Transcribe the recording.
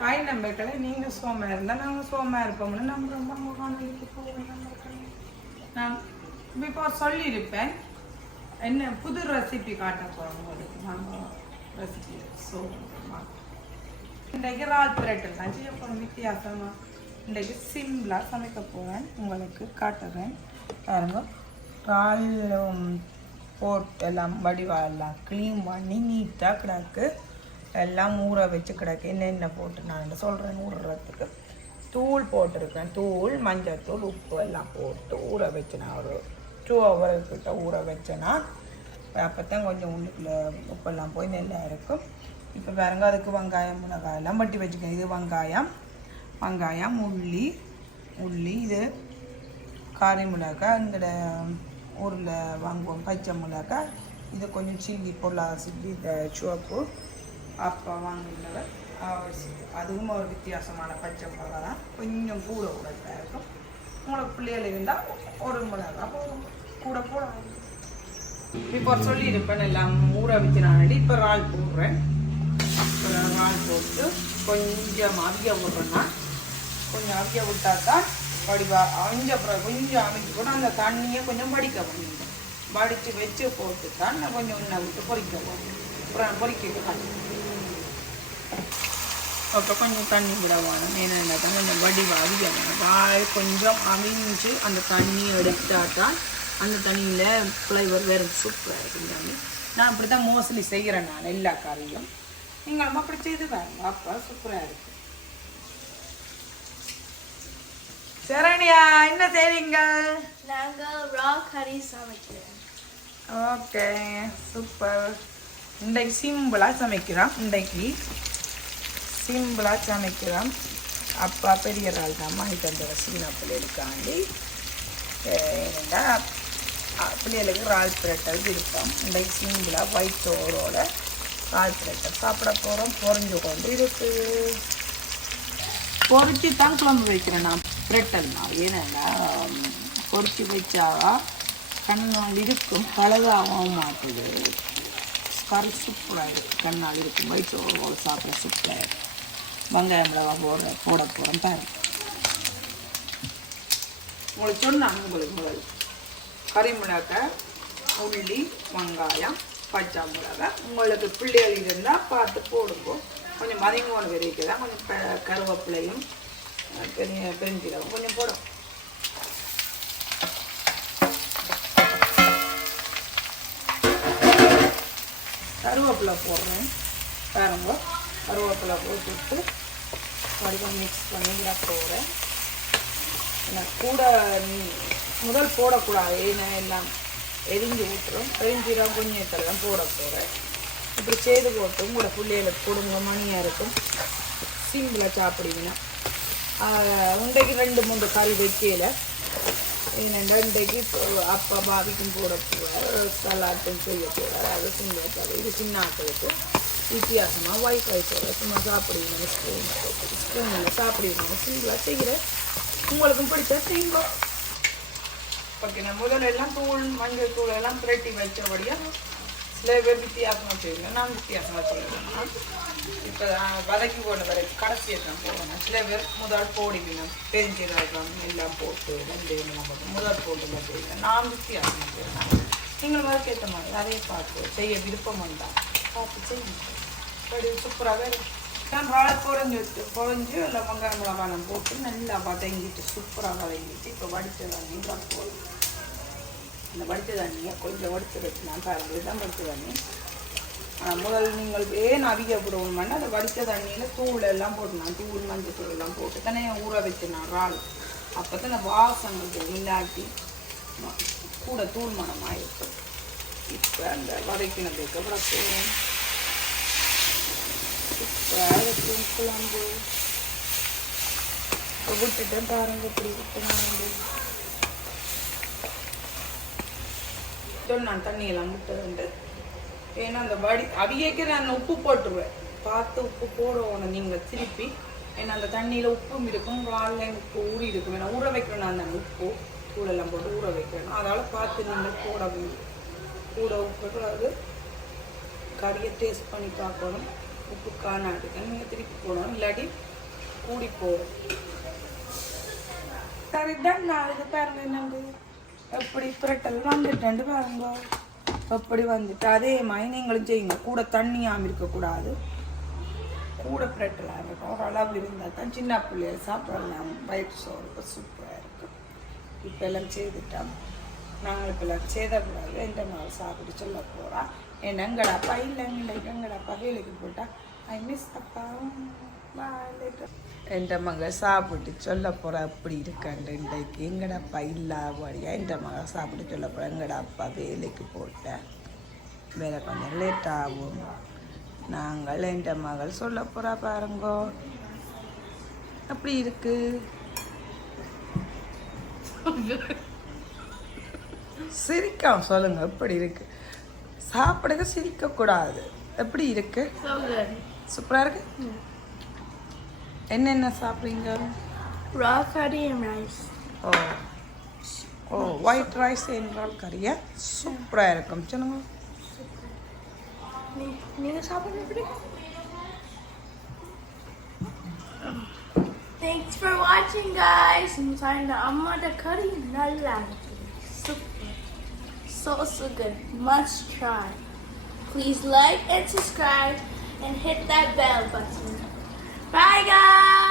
காய் நம்பர்களை நீங்கள் சோமாக இருந்தால் நாங்கள் சோமாக இருப்போம்னு நம்ம ரொம்ப காணொலிக்கு போவோம். நான் இப்போ சொல்லியிருப்பேன் என்ன புது ரெசிபி காட்ட போகிறோம் உங்களுக்கு. நாங்கள் ரெசிபி சொல்லுமா இன்றைக்கு இறால் பிரட்டல் தான் செய்ய போகிறோம். வித்தியாசமாக இன்றைக்கு சிம்பிளாக சமைக்க போவேன், உங்களுக்கு காட்டுறேன் பாருங்க. இறால் போட்டு எல்லாம் வடிவாலாம் க்ளீன் பண்ணி நீட்டாக கிடக்கு, எல்லாம் ஊற வச்சு கிடக்கு. என்னென்ன போட்டு நான் சொல்கிறேன். ஊறுறதுக்கு தூள் போட்டிருக்கேன், தூள் மஞ்சள் உப்பு எல்லாம் போட்டு ஊற வச்சேனா ஒரு 2 hours கிட்ட ஊற வச்சேன்னா அப்போ தான் கொஞ்சம் உள்ளுக்குள்ள உப்பெல்லாம் போய் நல்லா இருக்கும். இப்போ பாருங்க, அதுக்கு வெங்காயம் மிளகாயெல்லாம் வட்டி வச்சுக்கேன். இது வெங்காயம் உள்ளி இது காரி மிளகாய், எங்களோட ஊரில் வாங்குவோம் பச்சை மிளகாய், இது கொஞ்சம் சில்லி சில்லி இந்த சிவப்பு அப்போ வாங்கினவர் அதுவும் ஒரு வித்தியாசமான பச்சை மிளகா தான், கொஞ்சம் கூட இருக்கும். உங்களுக்கு பிள்ளைகள் இருந்தால் ஒரு மிளகா கூட போடாது. இப்போ சொல்லியிருப்பேன் எல்லாம் ஊற வச்சுனாடி. இப்போ இறால் போடுறேன். அப்புறம் இறால் போட்டு கொஞ்சம் அவிய விடுறேன்னா, கொஞ்சம் அவிய விட்டாதான் வடிவா அப்புறம் கொஞ்சம் அமைச்சு கூட அந்த தண்ணியை கொஞ்சம் வடிக்க பண்ணிடுவேன். வடித்து வச்சு போட்டு தான் நான் கொஞ்சம் உன்னை விட்டு பொறிக்க போகிறேன். அப்புறம் பொறிக்க அப்போ கொஞ்சம் தண்ணி விட வேணும். ஏன்னா கொஞ்சம் வடிவா அவிய வேணும். வாய் கொஞ்சம் அவிஞ்சு அந்த தண்ணி எடுத்தாதான் அந்த தண்ணியில் ஃப்ளேவர் வேறு சூப்பராக இருக்குங்க. நான் அப்படி தான் மோஸ்ட்லி செய்கிறேன் நான் எல்லா காரியம். நீங்களும் அப்படி செய்து பாருங்க, அப்போ சூப்பராக இருக்கு. சரணியா என்ன செய்றீங்க? நாங்கள் ரா கறி சமைக்கிறோம். Okay super. இன்றைக்கு சிம்பிளாக சமைக்கிறோம். அப்பா பெரிய இறால் தான் வாங்கிட்டு வந்த சின்ன பிள்ளைகளுக்காண்டி. ஏன்னா பிள்ளைகளுக்கு இறால் பிரட்டல் விருப்பம். இன்றைக்கு சிம்பிளாக ஒயிட் சோறோட இறால் பிரட்டல் சாப்பிட போகிறோம். பொறிஞ்சு கொண்டு இருக்கு. பொறிச்சு தான் குழம்பு வைக்கிறேன் நான் பிரட்டல்னா. ஏன்னா பொறிச்சு வச்சா கண்ணால் இருக்கும், பழகாகவும் மாட்டுது. கறி சூப்பராக இருக்கும், கண்ணால் இருக்கும். ஒயிட் சோறோட சாப்பிட சூப்பராக இருக்கும். வெங்காயம் மிளகா போட போகிறோம் பாருங்க. உங்களுக்கு சொன்னாங்க உங்களுக்கு கறி மிளகாய், உள்ளி, வெங்காயம், பச்சை மிளகாய். உங்களுக்கு பிள்ளைகள் இருந்தால் பார்த்து போடுங்க. கொஞ்சம் மதிங்கோன்னு வெறிக்க தான் கொஞ்சம் கருவேப்பிலையும் பெருஞ்சீரகம் கொஞ்சம் போடும். கருவேப்பிலை போடுறேன் பாருங்க. கருவேப்பிலை போட்டுவிட்டு வடிவம் மிக்ஸ் பண்ணி நான் போடுறேன். கூட முதல் போடக்கூடாது, ஏன்னா எல்லாம் எரிஞ்சு விட்டுரும். பெருஞ்சீரகம் கொஞ்சம் தான் போட போகிறேன். இப்படி செய்து போட்டு உங்களோட பிள்ளைகளுக்கு கொடுங்க, மணியாக இருக்கும். சிம்பிளாக சாப்பிடுவீங்கன்னா உண்டைக்கு 2-3 கறி வைக்கல. ஏன்னா இன்றைக்கு அப்பா பாவிக்கும் போட போகிறார், சலாட்டும் செய்ய போகிறார். அது சிம்பிளாக சாப்பிடு. இது சின்ன ஆட்களுக்கு வித்தியாசமாக ஒயிட் ரைஸோட சும்மா சாப்பிடுவீங்க. ஸ்பூனில் சாப்பிடுவீங்க. சிம்பிளாக செய்கிறேன். உங்களுக்கும் பிடிச்சா செய்யுங்க. ஓகே, நான் முதல்ல எல்லாம் தூள் மஞ்சள் தூள் எல்லாம் பிரட்டி வச்சபடியாக சில பேர் வித்தியாசமாக செய்யுங்க. நான் வித்தியாசமாக செய்வேன். இப்போ வதக்கி போன வரைக்கும் கடைசியை தான் போடணும். சில பேர் முதல் போடுவீங்க, பெருஞ்சீரகம் எல்லாம் போட்டு முதல் போட்டு செய்யுங்க. நான் வித்தியாசமாக செய்வேன். நீங்கள் வதக்கேற்ற மாதிரி அதையே பார்த்து செய்ய விருப்பம் வந்தால் பார்த்து செய்யுங்க. அப்படி சூப்பராகவே இருக்கும். நான் வாழை பொறிஞ்சு இல்லை வெங்காயம் மிளகாயம் போட்டு நல்லா வதங்கிட்டு சூப்பராக வதங்கிட்டு இப்போ வடித்த தண்ணி தான் போடும். இந்த வடித்த தண்ணியை கொஞ்சம் வடித்து வச்சு நான் பாருங்கள் தான் வடித்த தண்ணி. முதல் நீங்கள் ஏன் அவிய விடுவோம்னா அதை வடித்த தண்ணியில் தூள் எல்லாம் போட்டு நான் தூள் மஞ்சள் தூள் எல்லாம் போட்டு தானே ஊற வச்சு நான் இறால். அப்போ தான் அந்த வாசங்கள் இல்லாட்டி கூட தூள் மனமாக இருக்கும். இப்போ அந்த வதக்கினதுக்கு அப்புறம் போகிறேன். குழம்பு விட்டுட்டேன் பாருங்க. இப்படி விட்டு நான் தண்ணியெல்லாம் விட்டுருந்து. ஏன்னா அந்த அவியக்கு நான் உப்பு போட்டுருவேன். பார்த்து உப்பு போடுவோம் நீங்கள் திருப்பி. ஏன்னா அந்த தண்ணியில் உப்பும் இருக்கும், வாழை உப்பு ஊறி இருக்கும். ஏன்னா ஊற வைக்கணும். நான் அந்த உப்பு தூளெல்லாம் போட்டு ஊற வைக்கணும். அதனால் பார்த்து நீங்கள் போடணும். கூட உப்பு அது கறியை டேஸ்ட் பண்ணி பார்க்கணும். உப்பு காணாட்டுக்கு நீங்கள் திருப்பி போடணும். இல்லாட்டி கூடி போகும். சரிதான் நான் இது பாருங்க என்னங்க எப்படி புரட்டல் வந்துட்டு பாருங்க எப்படி வந்துட்டு அதே மாதிரி நீங்களும் செய்யுங்க. கூட தண்ணியாமல் இருக்கக்கூடாது, கூட புரட்டலாக இருக்கும். ஒரு அளவு இருந்தால் தான் சின்ன பிள்ளைய சாப்பிடலாம். வயிற்று சோறு சூப்பராக இருக்கும். இப்போ எல்லாம் செய்துட்டோம். நாங்கள் இப்போ எல்லாம் செய்தக்கூடாது. எந்த மாதிரி சாப்பிட்டு சொல்ல போகிறா. ஏன்னா எங்கடா அப்பா இல்லைங்க எங்கடா அப்பா வேலைக்கு போட்டால் ஐ மிஸ் அப்பா. எந்த மக சாப்பிட்டு சொல்ல போகிறா அப்படி இருக்காண்டு இன்றைக்கு எங்கடாப்பா இல்லாபடியா எந்த மக சாப்பிட்டு சொல்ல போகிறா. எங்கடாப்பா வேலைக்கு போட்டேன், வேலை கொஞ்சம் லேட் ஆகும். நாங்கள் எந்த மகள் சொல்ல போகிறா பாருங்கோ அப்படி இருக்கு. சிரிக்காம சொல்லுங்க எப்படி இருக்கு. சாப்பிடுங்க, சிரிக்கக்கூடாது. எப்படி இருக்கு? சூப்பராக இருக்கு. என்னென்ன சாப்பிட்றீங்க? Raw curry and rice. ஓ ஓ ஒயிட் ரைஸ் என்றால் கறியா சூப்பராக இருக்கும். சொல்லுங்க. நீங்க சாப்பிடுங்க. Thanks for watching, guys. இந்த அம்மாட curry நல்லா இருக்கு. Super. So good. Must try. Please like and subscribe and hit that bell button. Bye, guys.